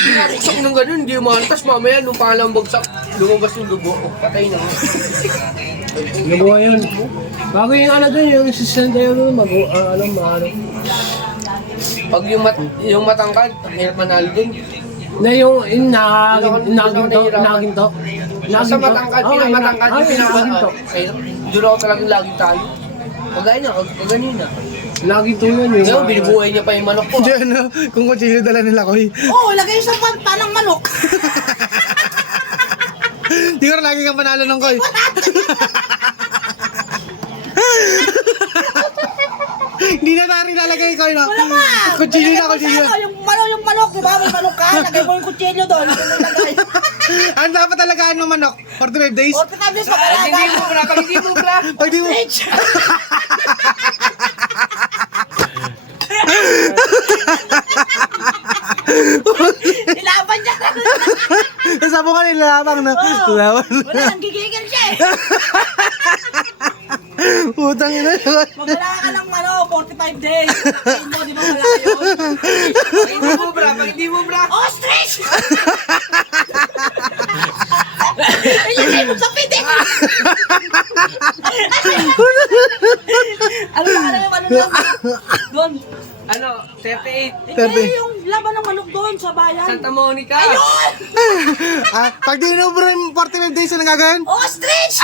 Buksak ng ganun, hindi umantas. Mamaya, nung pangalang bagsak, lumabas yung dugo. Oh, patay na nga. Nabuhay yun. Bago yung ano dun, yung 60 yun, Pag yung matangkad, ang hirap manalo dun. na yung naginto. Sa matangkad, pinakamatangkad, yung pinakamatangkad. Doon ako talagang laging talo. Kagaya niya, kaganina. Lagi to yun yung... Ngayon, binibuhay niya pa yung manok ko. Diyan, no? Kung kutsilyo dala nila ko. Oo, lagay sa panta ng manok. Di ko lagi kang panalo ng koy. Hindi na tayo lalagay ko, no? Wala ma. Kutsilyo na, kutsilyo. Yung manok, di ba? May manok ka, lagay mo yung kutsilyo doon. Ano dapat talagaan mo manok? 45 days? 45 days Pag hindi makalaga. mo bra, pag hindi mo bra. Pag di mo... Nilaban niya. Sabi ko nilalabang, no? Oo. Nilaban. Wala, nanggigigil siya eh. Utang ina. Magwala ka ng 45 days. Tingin mo, di ba wala yun? Pag hindi mo bra, pag hindi mo bra. Ostrich! Ilagay mo sa pitik! Ano ba ka na yung ano doon? Doon. Ano, 38. Hindi yung laban ng manok doon sa bayan. Santa Monica. Ayun! Pag di inubro yung 45 days, ano gagawin? Ostrich!